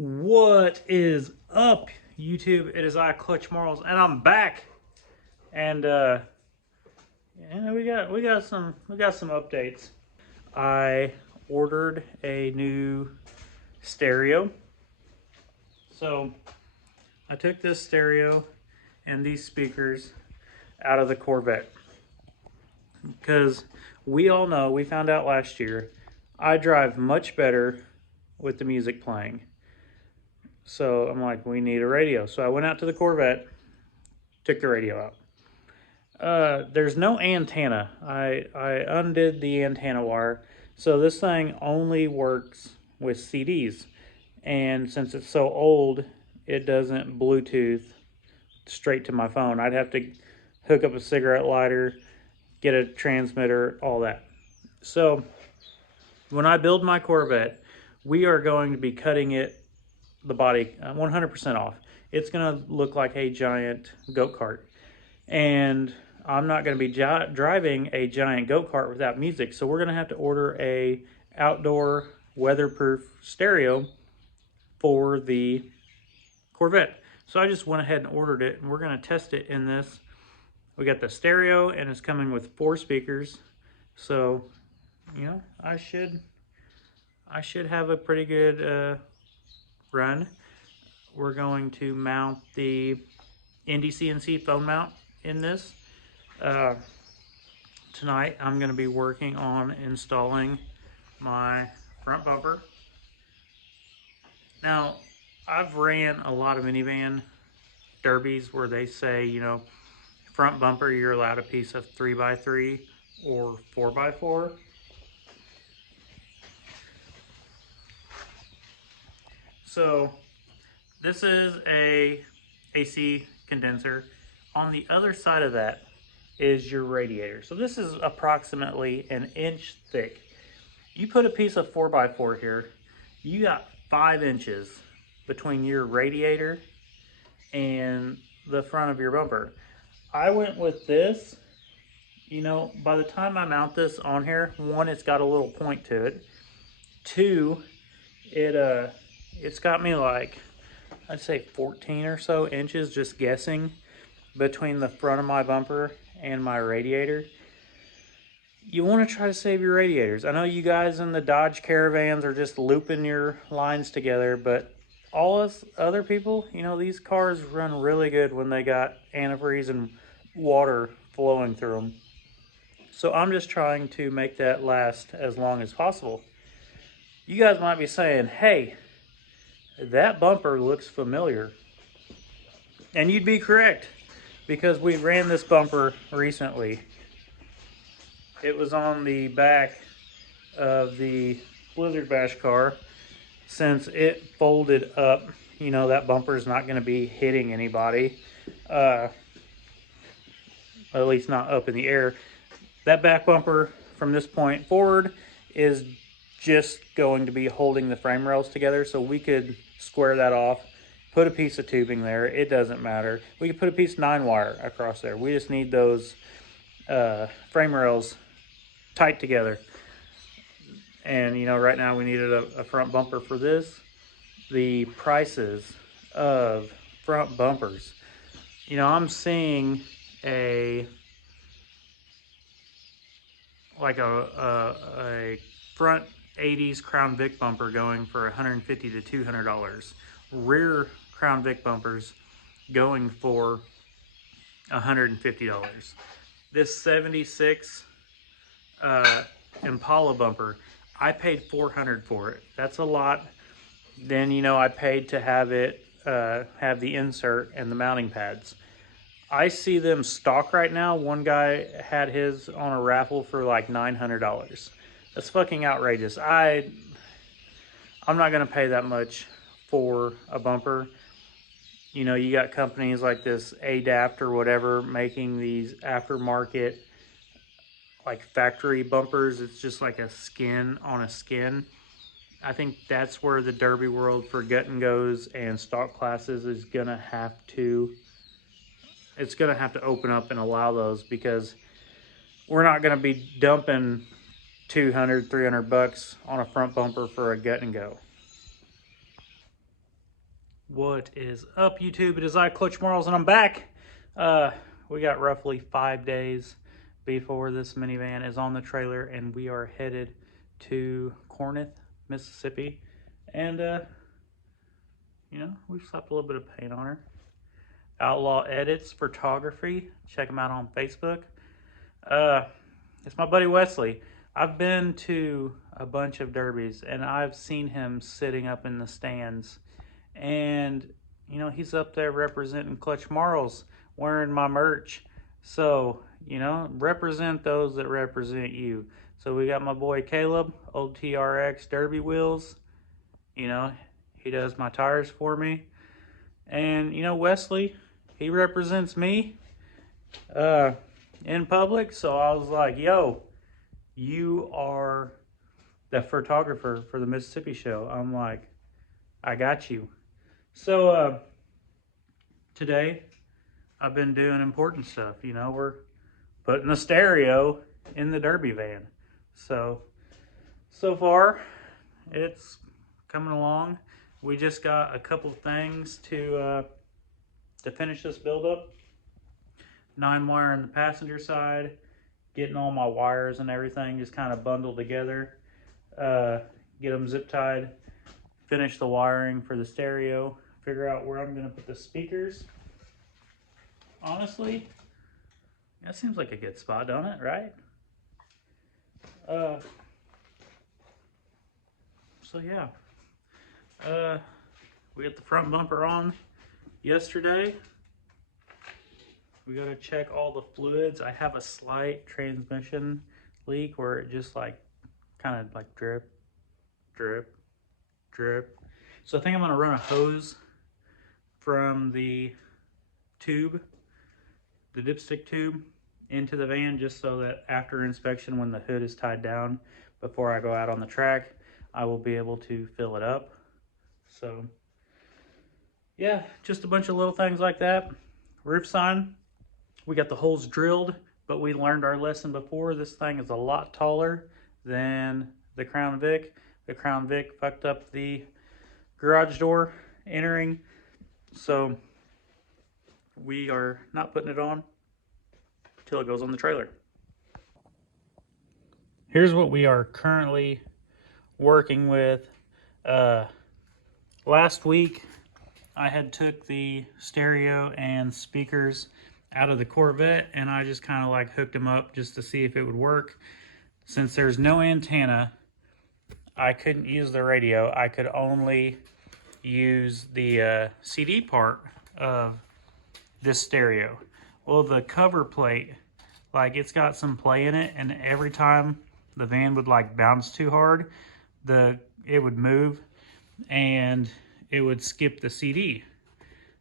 What is up, YouTube? It is I, Clutch Marles, and I'm back. And we got some updates. I ordered a new stereo. So I took this stereo and these speakers out of the Corvette because we all know, we found out last year, I drive much better with the music playing. So I'm like, we need a radio. So I went out to the Corvette, took the radio out. There's no antenna. I undid the antenna wire. So this thing only works with CDs. And since it's so old, it doesn't Bluetooth straight to my phone. I'd have to hook up a cigarette lighter, get a transmitter, all that. So when I build my Corvette, we are going to be cutting the body 100% off. It's going to look like a giant go-kart. And I'm not going to be driving a giant go-kart without music. So we're going to have to order a outdoor weatherproof stereo for the Corvette. So I just went ahead and ordered it, and we're going to test it in this. We got the stereo, and it's coming with 4 speakers. So, you know, I should have a pretty good run. We're going to mount the NDCNC phone mount in this. Tonight I'm going to be working on installing my front bumper. Now, I've ran a lot of minivan derbies where they say, you know, front bumper, you're allowed a piece of 3x3 or 4x4. So this is a AC condenser. On the other side of that is your radiator. So this is approximately an inch thick. You put a piece of 4x4 here, you got 5 inches between your radiator and the front of your bumper. I went with this. You know, by the time I mount this on here, 1, it's got a little point to it. 2, it's got me like, I'd say 14 or so inches, just guessing, between the front of my bumper and my radiator. You want to try to save your radiators. I know you guys in the Dodge Caravans are just looping your lines together, but all us other people, you know, these cars run really good when they got antifreeze and water flowing through them. So I'm just trying to make that last as long as possible. You guys might be saying, hey, that bumper looks familiar. And you'd be correct, because we ran this bumper recently. It was on the back of the Blizzard Bash car. Since it folded up, you know, that bumper is not going to be hitting anybody. At least not up in the air. That back bumper from this point forward is just going to be holding the frame rails together, so we could square that off, put a piece of tubing there. It doesn't matter. We could put a piece of 9-wire across there. We just need those frame rails tight together. And you know, right now we needed a front bumper for this. The prices of front bumpers, you know, I'm seeing a front 80s Crown Vic bumper going for $150 to $200. Rear Crown Vic bumpers going for $150. This 76 Impala bumper, I paid $400 for it. That's a lot. Then, you know, I paid to have it have the insert and the mounting pads. I see them stock right now. One guy had his on a raffle for like $900. That's fucking outrageous. I'm not gonna pay that much for a bumper. You know, you got companies like this ADAPT or whatever making these aftermarket like factory bumpers. It's just like a skin on a skin. I think that's where the derby world for gut and goes and stock classes is gonna have to, it's gonna have to open up and allow those, because we're not gonna be dumping 200, 300 bucks on a front bumper for a gut and go. What is up, YouTube? It is I, Clutch Marles, and I'm back. We got roughly 5 days before this minivan is on the trailer, and we are headed to Corinth, Mississippi. And, you know, we've slapped a little bit of paint on her. Outlaw Edits Photography. Check them out on Facebook. It's my buddy Wesley. I've been to a bunch of derbies, and I've seen him sitting up in the stands. And, you know, he's up there representing Clutch Marles, wearing my merch. So, you know, represent those that represent you. So we got my boy Caleb, old TRX Derby Wheels. You know, he does my tires for me. And, you know, Wesley, he represents me in public. So I was like, yo, you are the photographer for the Mississippi show. I'm like, I got you. So today I've been doing important stuff. You know, we're putting the stereo in the derby van. So far it's coming along. We just got a couple things to finish this build up. 9-wire on the passenger side, getting all my wires and everything just kind of bundled together, get them zip tied, finish the wiring for the stereo, figure out where I'm going to put the speakers. Honestly, that seems like a good spot, don't it? Right? So yeah, we got the front bumper on yesterday. We got to check all the fluids. I have a slight transmission leak where it just like kind of like drip, drip, drip. So I think I'm going to run a hose from the tube, the dipstick tube, into the van, just so that after inspection, when the hood is tied down, before I go out on the track, I will be able to fill it up. So yeah, just a bunch of little things like that. Roof sign, we got the holes drilled, but we learned our lesson before. This thing is a lot taller than the Crown Vic. The Crown Vic fucked up the garage door entering, so we are not putting it on until it goes on the trailer. Here's what we are currently working with. Last week I had took the stereo and speakers out of the Corvette, and I just kind of like hooked them up just to see if it would work. Since there's no antenna, I couldn't use the radio. I could only use the CD part of this stereo. Well, the cover plate, like, it's got some play in it, and every time the van would like bounce too hard, it would move and it would skip the CD.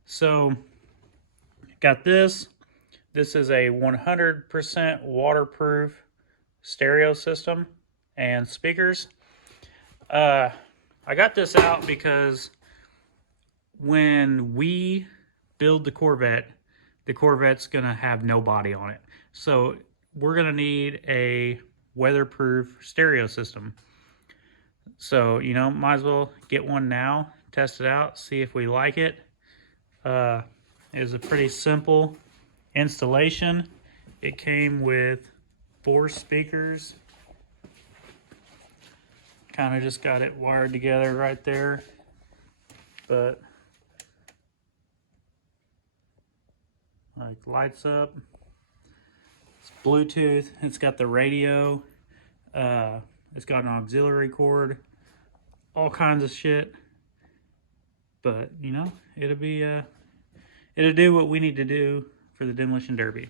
So got this. This is a 100% waterproof stereo system and speakers. I got this out because when we build the Corvette's gonna have no body on it. So we're gonna need a weatherproof stereo system. So, you know, might as well get one now, test it out, see if we like it. It was a pretty simple installation. It came with 4 speakers. Kind of just got it wired together right there, but like lights up. It's Bluetooth. It's got the radio. It's got an auxiliary cord. All kinds of shit. But you know, it'll do what we need to do for the demolition derby.